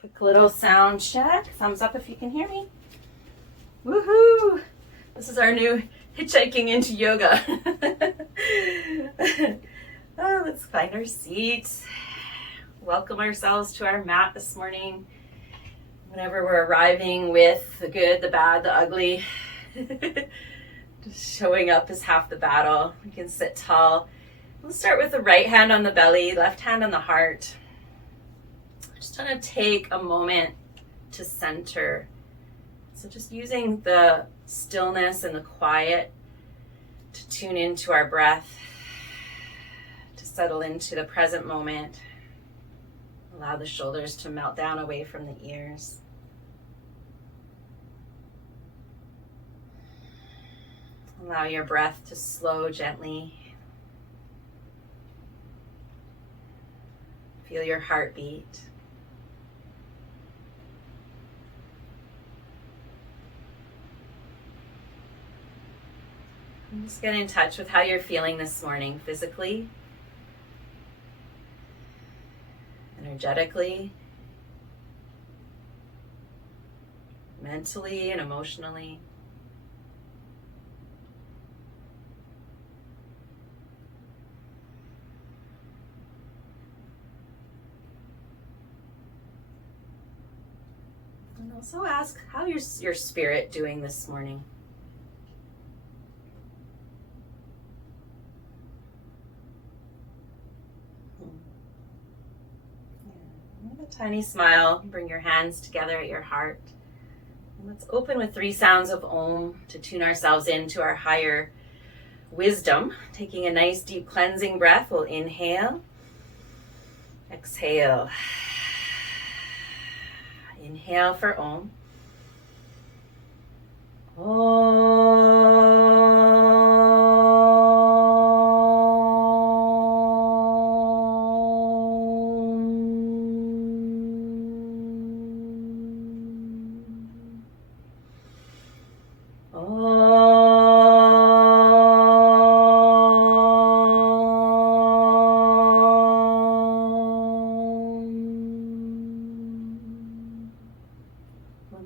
Quick little sound check. Thumbs up if you can hear me. Woohoo! This is our new hitchhiking into yoga. Oh, let's find our seat. Welcome ourselves to our mat this morning. Whenever we're arriving with the good, the bad, the ugly, just showing up is half the battle. We can sit tall. We'll start with the right hand on the belly, left hand on the heart. Just going to take a moment to center. So just using the stillness and the quiet to tune into our breath, to settle into the present moment. Allow the shoulders to melt down away from the ears. Allow your breath to slow gently. Feel your heartbeat. And just get in touch with how you're feeling this morning, physically, energetically, mentally, and emotionally. And also ask, how is your spirit doing this morning? With a tiny smile, bring your hands together at your heart. And let's open with 3 sounds of Om to tune ourselves into our higher wisdom. Taking a nice deep cleansing breath, we'll inhale, exhale. Inhale for Om.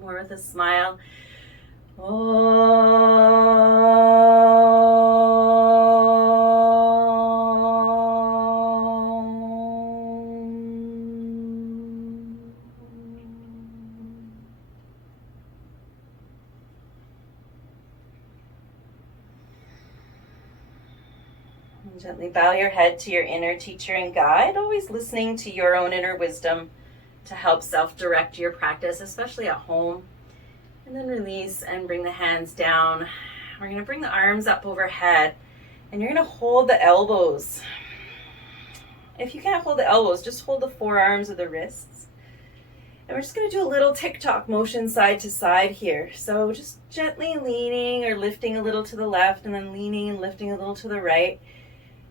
With a smile. And gently bow your head to your inner teacher and guide, always listening to your own inner wisdom to help self-direct your practice, especially at home. And then release and bring the hands down. We're going to bring the arms up overhead and you're going to hold the elbows. If you can't hold the elbows, just hold the forearms or the wrists. And we're just going to do a little tick-tock motion side to side here. So just gently leaning or lifting a little to the left and then leaning and lifting a little to the right.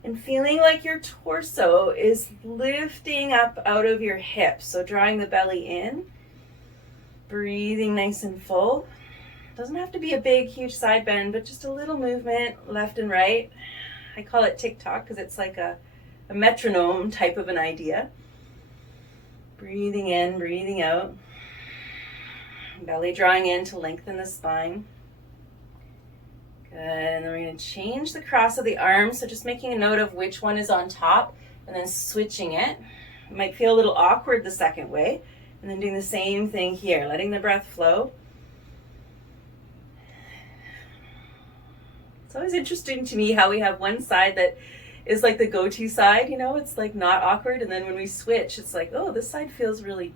And feeling like your torso is lifting up out of your hips. So drawing the belly in. Breathing nice and full. Doesn't have to be a big, huge side bend, but just a little movement left and right. I call it tick-tock because it's like a metronome type of an idea. Breathing in, breathing out. Belly drawing in to lengthen the spine. Good, and then we're going to change the cross of the arms. So just making a note of which one is on top and then switching it. It might feel a little awkward the second way. And then doing the same thing here, letting the breath flow. It's always interesting to me how we have one side that is like the go-to side, you know, it's like not awkward. And then when we switch, it's like, oh, this side feels really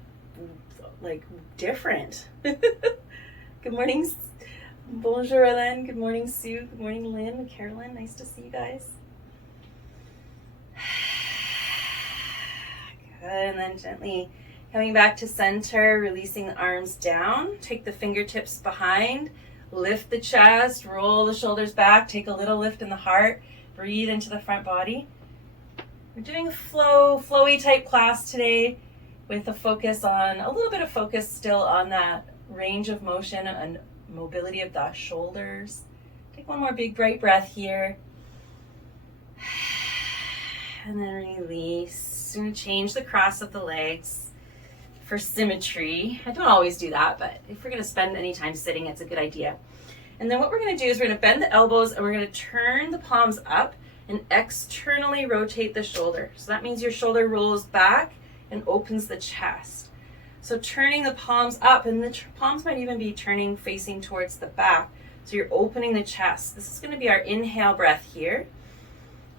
like different. Good morning. Bonjour, Hélène. Good morning, Sue. Good morning, Lynn and Carolyn. Nice to see you guys. Good, and then gently coming back to center, releasing the arms down. Take the fingertips behind, lift the chest, roll the shoulders back, take a little lift in the heart, breathe into the front body. We're doing a flowy type class today with a focus on, a little bit of focus still on that range of motion and mobility of the shoulders. Take one more big bright breath here. And then release. We're going to change the cross of the legs. for symmetry. I don't always do that, but if we're going to spend any time sitting, it's a good idea. And then what we're going to do is we're going to bend the elbows and we're going to turn the palms up and externally rotate the shoulder. So that means your shoulder rolls back and opens the chest. So turning the palms up, and the palms might even be turning facing towards the back. So you're opening the chest. This is going to be our inhale breath here.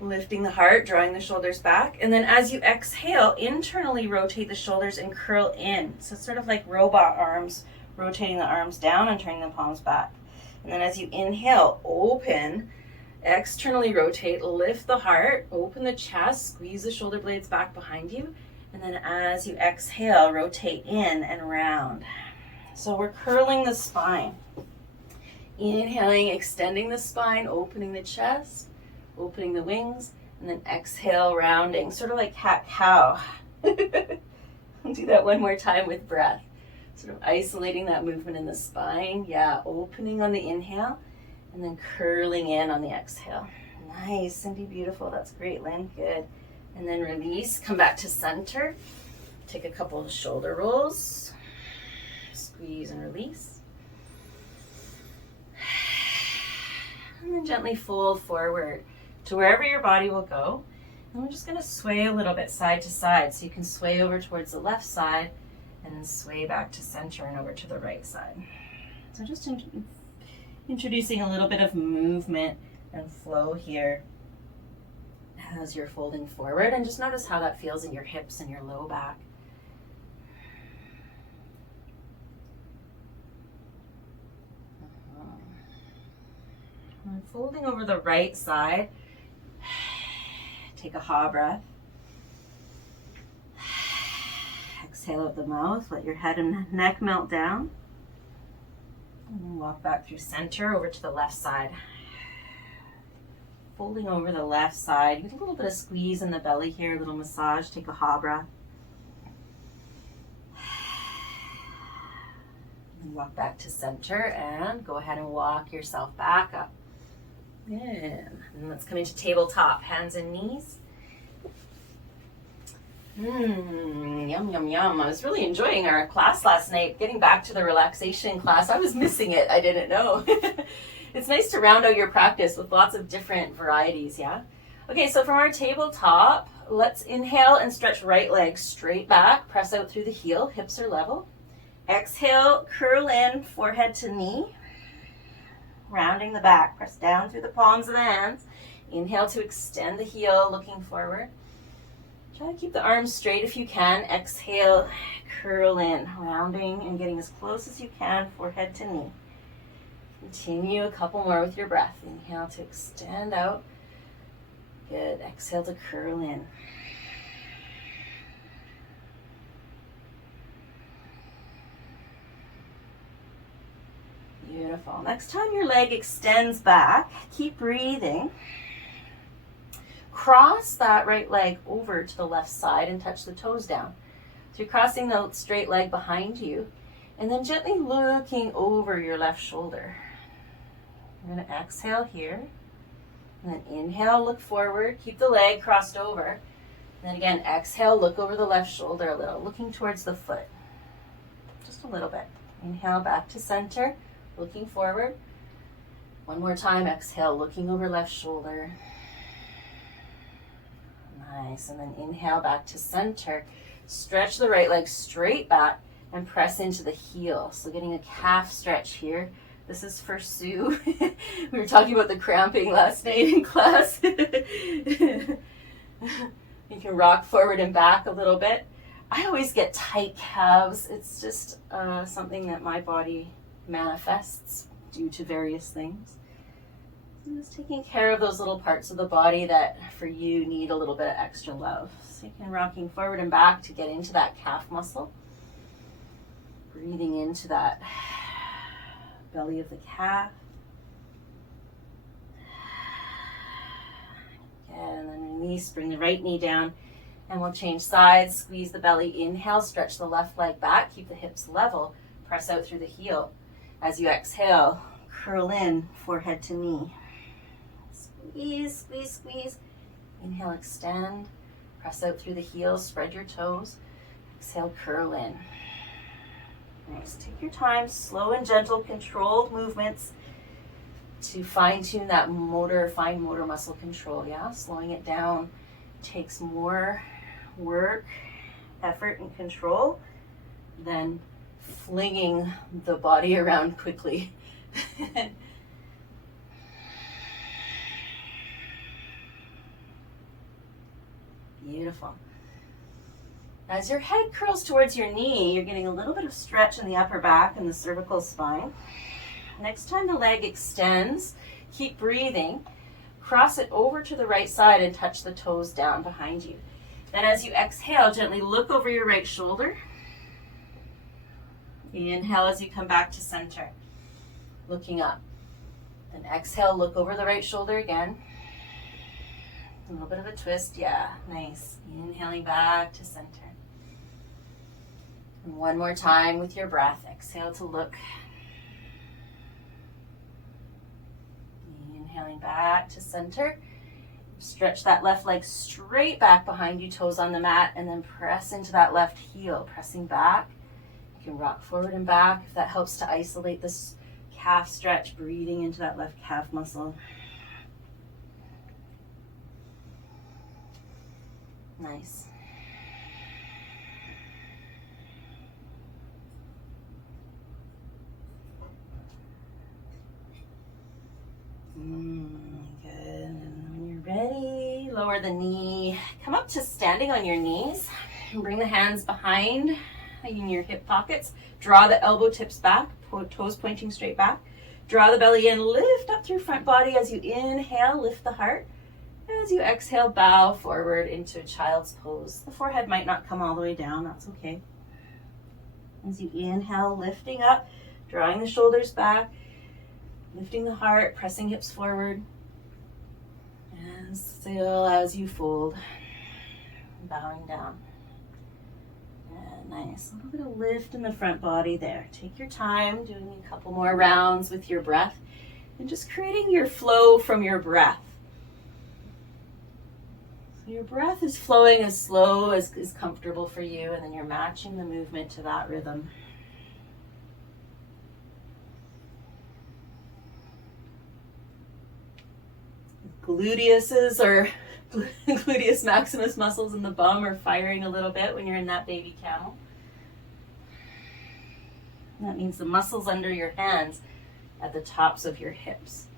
Lifting the heart, drawing the shoulders back. And then as you exhale, internally rotate the shoulders and curl in. So it's sort of like robot arms, rotating the arms down and turning the palms back. And then as you inhale, open, externally rotate, lift the heart, open the chest, squeeze the shoulder blades back behind you. And then as you exhale, rotate in and round. So we're curling the spine. Inhaling, extending the spine, opening the chest, opening the wings, and then exhale, rounding, sort of like cat-cow. I'll do that one more time with breath. Sort of isolating that movement in the spine. Yeah, opening on the inhale, and then curling in on the exhale. Nice, Cindy, beautiful. That's great, Lynn, good. And then release, come back to center. Take a couple of shoulder rolls. Squeeze and release. And then gently fold forward to wherever your body will go. And we're just going to sway a little bit side to side. So you can sway over towards the left side and then sway back to center and over to the right side. So just introducing a little bit of movement and flow here as you're folding forward, and just notice how that feels in your hips and your low back. And folding over the right side, take a ha breath. Exhale out the mouth, let your head and neck melt down. And then walk back through center over to the left side. Folding over the left side, get a little bit of squeeze in the belly here, a little massage, take a ha breath. And walk back to center and go ahead and walk yourself back up. Good. And let's come into tabletop, hands and knees. Yum, yum, yum. I was really enjoying our class last night, getting back to the relaxation class. I was missing it, I didn't know. It's nice to round out your practice with lots of different varieties, yeah? Okay, so from our tabletop, let's inhale and stretch right leg straight back. Press out through the heel, hips are level. Exhale, curl in, forehead to knee. Rounding the back, press down through the palms of the hands. Inhale to extend the heel, looking forward. Try to keep the arms straight if you can. Exhale, curl in, rounding and getting as close as you can, forehead to knee. Continue a couple more with your breath. Inhale to extend out. Good. Exhale to curl in. Beautiful. Next time your leg extends back, keep breathing. Cross that right leg over to the left side and touch the toes down. So you're crossing the straight leg behind you and then gently looking over your left shoulder. You're going to exhale here and then inhale, look forward, keep the leg crossed over. And then again, exhale, look over the left shoulder a little, looking towards the foot. Just a little bit. Inhale back to center, looking forward. One more time, exhale, looking over left shoulder. Nice, and then inhale back to center. Stretch the right leg straight back and press into the heel. So getting a calf stretch here. This is for Sue. We were talking about the cramping last night in class. You can rock forward and back a little bit. I always get tight calves. It's just something that my body manifests due to various things. So just taking care of those little parts of the body that for you need a little bit of extra love. So you can rocking forward and back to get into that calf muscle. Breathing into that belly of the calf. And then release, bring the right knee down. And we'll change sides, squeeze the belly, inhale, stretch the left leg back, keep the hips level, press out through the heel. As you exhale, curl in, forehead to knee. Squeeze, squeeze, squeeze. Inhale, extend, press out through the heel, spread your toes. Exhale, curl in. Just take your time, slow and gentle, controlled movements to fine-tune that fine motor muscle control, yeah? Slowing it down takes more work, effort, and control than flinging the body around quickly. Beautiful. As your head curls towards your knee, you're getting a little bit of stretch in the upper back and the cervical spine. Next time the leg extends, keep breathing. Cross it over to the right side and touch the toes down behind you. Then as you exhale, gently look over your right shoulder. Inhale as you come back to center, looking up. Then exhale, look over the right shoulder again. A little bit of a twist, yeah, nice. Inhaling back to center. And one more time with your breath. Exhale to look. Inhaling back to center. Stretch that left leg straight back behind you, toes on the mat, and then press into that left heel, pressing back. You can rock forward and back if that helps to isolate this calf stretch, breathing into that left calf muscle. Nice. Good. And when you're ready, lower the knee. Come up to standing on your knees and bring the hands behind in your hip pockets. Draw the elbow tips back, toes pointing straight back. Draw the belly in, lift up through front body as you inhale, lift the heart. As you exhale, bow forward into a child's pose. The forehead might not come all the way down, that's okay. As you inhale, lifting up, drawing the shoulders back, lifting the heart, pressing hips forward. And still as you fold, bowing down. And nice, a little bit of lift in the front body there. Take your time, doing a couple more rounds with your breath, and just creating your flow from your breath. Your breath is flowing as slow as is comfortable for you, and then you're matching the movement to that rhythm. Gluteus maximus muscles in the bum are firing a little bit when you're in that baby camel. That means the muscles under your hands at the tops of your hips.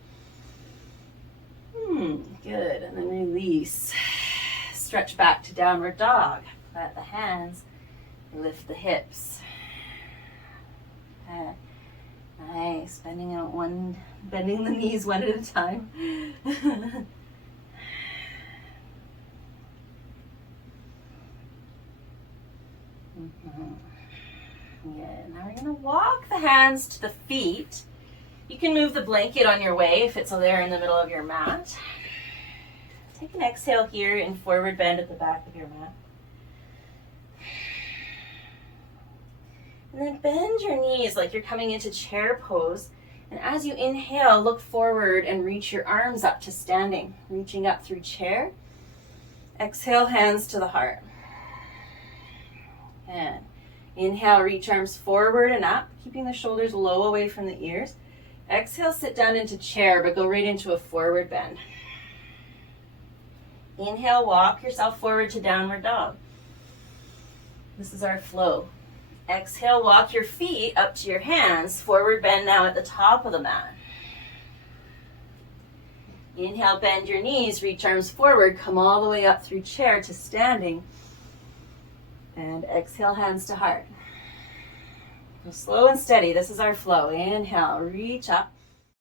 Good, and then release. Stretch back to downward dog. Let the hands lift the hips. Nice. Bending the knees one at a time. Good. Now we're going to walk the hands to the feet. You can move the blanket on your way if it's there in the middle of your mat. Take an exhale here in forward bend at the back of your mat. And then bend your knees like you're coming into chair pose. And as you inhale, look forward and reach your arms up to standing, reaching up through chair. Exhale, hands to the heart. And inhale, reach arms forward and up, keeping the shoulders low away from the ears. Exhale, sit down into chair, but go right into a forward bend. Inhale, walk yourself forward to downward dog. This is our flow. Exhale, walk your feet up to your hands. Forward bend now at the top of the mat. Inhale, bend your knees, reach arms forward, come all the way up through chair to standing. And exhale, hands to heart. Go slow and steady. This is our flow. Inhale, reach up.